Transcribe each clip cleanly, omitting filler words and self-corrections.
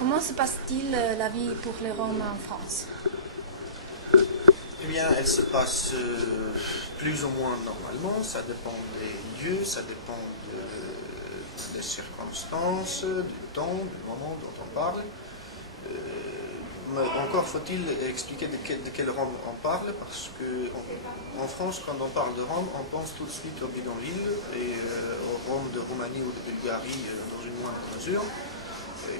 Comment se passe-t-il la vie pour les Roms en France? Eh bien, elle se passe plus ou moins normalement, ça dépend des lieux, ça dépend des circonstances, du temps, du moment dont on parle. Mais encore faut-il expliquer de quel Rome on parle, parce qu'en France, quand on parle de Rome, on pense tout de suite au bidonville et aux Roms de Roumanie ou de Bulgarie dans une moindre mesure,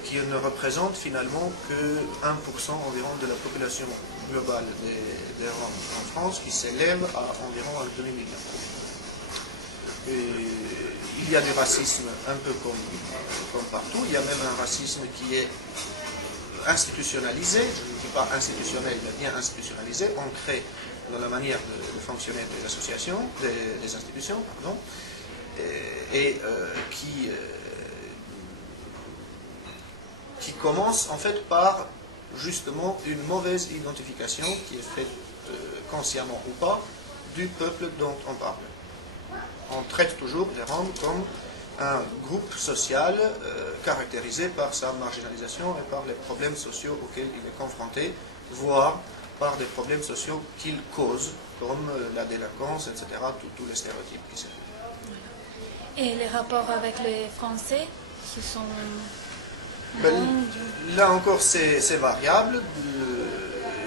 qui ne représentent finalement que 1% environ de la population globale des Roms en France, qui s'élève à environ un demi-million. Il y a du racisme un peu comme partout, il y a même un racisme qui est institutionnalisé, je ne dis pas institutionnel, mais bien institutionnalisé, ancré dans la manière de fonctionner des associations, des institutions, pardon, et qui commence en fait par justement une mauvaise identification qui est faite consciemment ou pas du peuple dont on parle. On traite toujours les Roms comme un groupe social caractérisé par sa marginalisation et par les problèmes sociaux auxquels il est confronté, voire par des problèmes sociaux qu'il cause, comme la délinquance, etc., tous les stéréotypes qui circulent. Et les rapports avec les Français, ce sont... Là encore, c'est variable.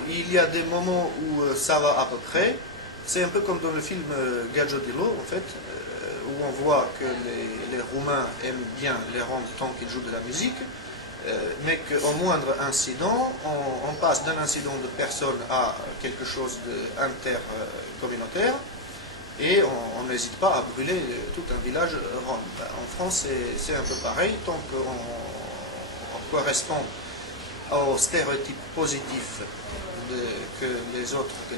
Il y a des moments où ça va à peu près. C'est un peu comme dans le film Gajodilo, en fait, où on voit que les Roumains aiment bien les Roms tant qu'ils jouent de la musique, mais qu'au moindre incident, on passe d'un incident de personne à quelque chose d'intercommunautaire, et on n'hésite pas à brûler tout un village rom. En France, c'est un peu pareil, tant qu'on correspond aux stéréotypes positifs que les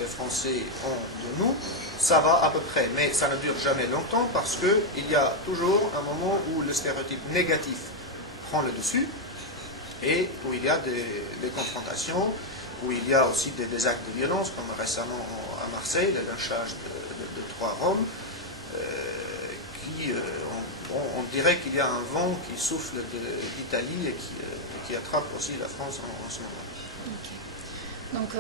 Français ont de nous, ça va à peu près, mais ça ne dure jamais longtemps parce qu'il y a toujours un moment où le stéréotype négatif prend le dessus et où il y a des confrontations, où il y a aussi des actes de violence, comme récemment à Marseille, le lynchage de 3 Roms, on dirait qu'il y a un vent qui souffle d'Italie et qui attrape aussi la France en ce moment. Okay. Donc,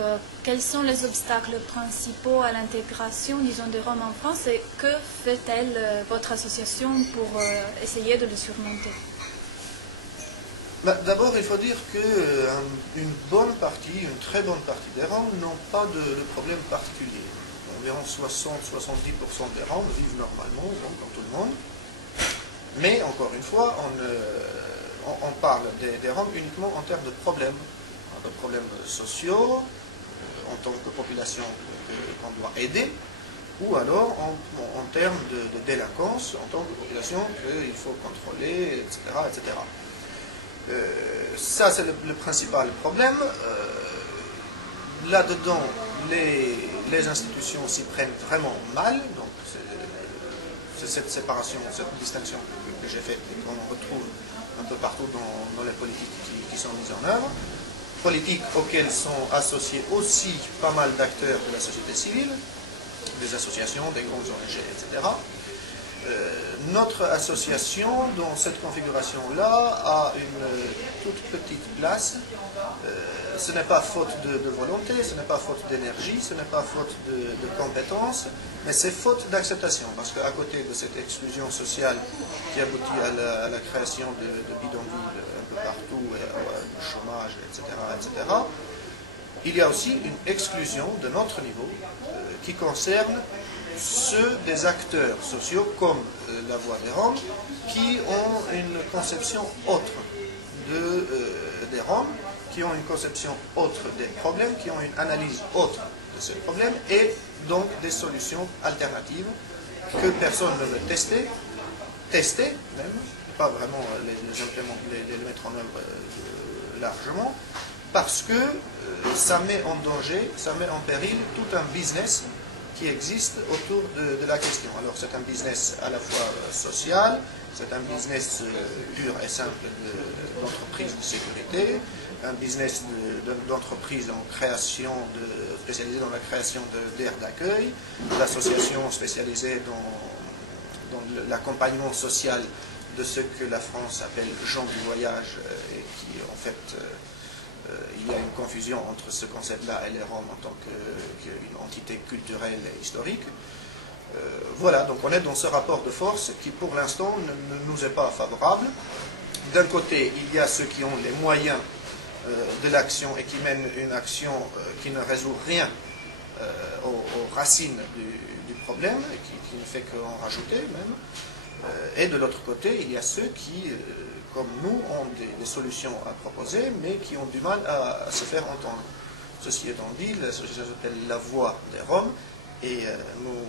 quels sont les obstacles principaux à l'intégration, disons, des Roms en France et que fait-elle votre association pour essayer de les surmonter? D'abord, il faut dire qu'une très bonne partie des Roms n'ont pas de problème particulier. Environ 60-70% des Roms vivent normalement, comme tout le monde. Mais, encore une fois, on parle des Roms uniquement en termes de problèmes sociaux, en tant que population qu'on doit aider, ou alors en termes de délinquance, en tant que population qu'il faut contrôler, etc. etc. Ça, c'est le principal problème. Là-dedans, les institutions s'y prennent vraiment mal, donc c'est cette séparation, cette distinction que j'ai faite et qu'on retrouve un peu partout dans les politiques qui sont mises en œuvre. Politiques auxquelles sont associés aussi pas mal d'acteurs de la société civile, des associations, des grandes ONG, etc. Notre association, dans cette configuration-là, a une toute petite place. Ce n'est pas faute de volonté, ce n'est pas faute d'énergie, ce n'est pas faute de compétences, mais c'est faute d'acceptation. Parce qu'à côté de cette exclusion sociale qui aboutit à la création de bidonvilles un peu partout, et au chômage, etc., il y a aussi une exclusion de notre niveau qui concerne ceux des acteurs sociaux, comme la Voix des Roms, qui ont une conception autre des Roms, qui ont une conception autre des problèmes, qui ont une analyse autre de ces problèmes, et donc des solutions alternatives que personne ne veut tester même, pas vraiment les mettre en œuvre largement, parce que ça met en danger, ça met en péril tout un business qui existe autour de la question. Alors c'est un business à la fois social, c'est un business pur et simple d'entreprise de sécurité, un business d'entreprise spécialisée dans la création d'aires d'accueil, d'associations spécialisées dans l'accompagnement social de ce que la France appelle gens du voyage, et qui en fait, il y a une confusion entre ce concept-là et les Roms en tant qu'une entité culturelle et historique. Voilà, donc on est dans ce rapport de force qui pour l'instant ne nous est pas favorable. D'un côté, il y a ceux qui ont les moyens de l'action et qui mènent une action qui ne résout rien aux racines du problème, et qui ne fait qu'en rajouter même. Et de l'autre côté, il y a ceux qui, comme nous, ont des solutions à proposer, mais qui ont du mal à se faire entendre. Ceci étant dit, l'association s'appelle La Voix des Roms, et nous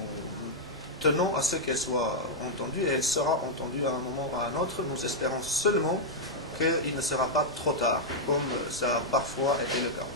tenons à ce qu'elle soit entendue, et elle sera entendue à un moment ou à un autre. Nous espérons seulement qu'il ne sera pas trop tard, comme ça a parfois été le cas.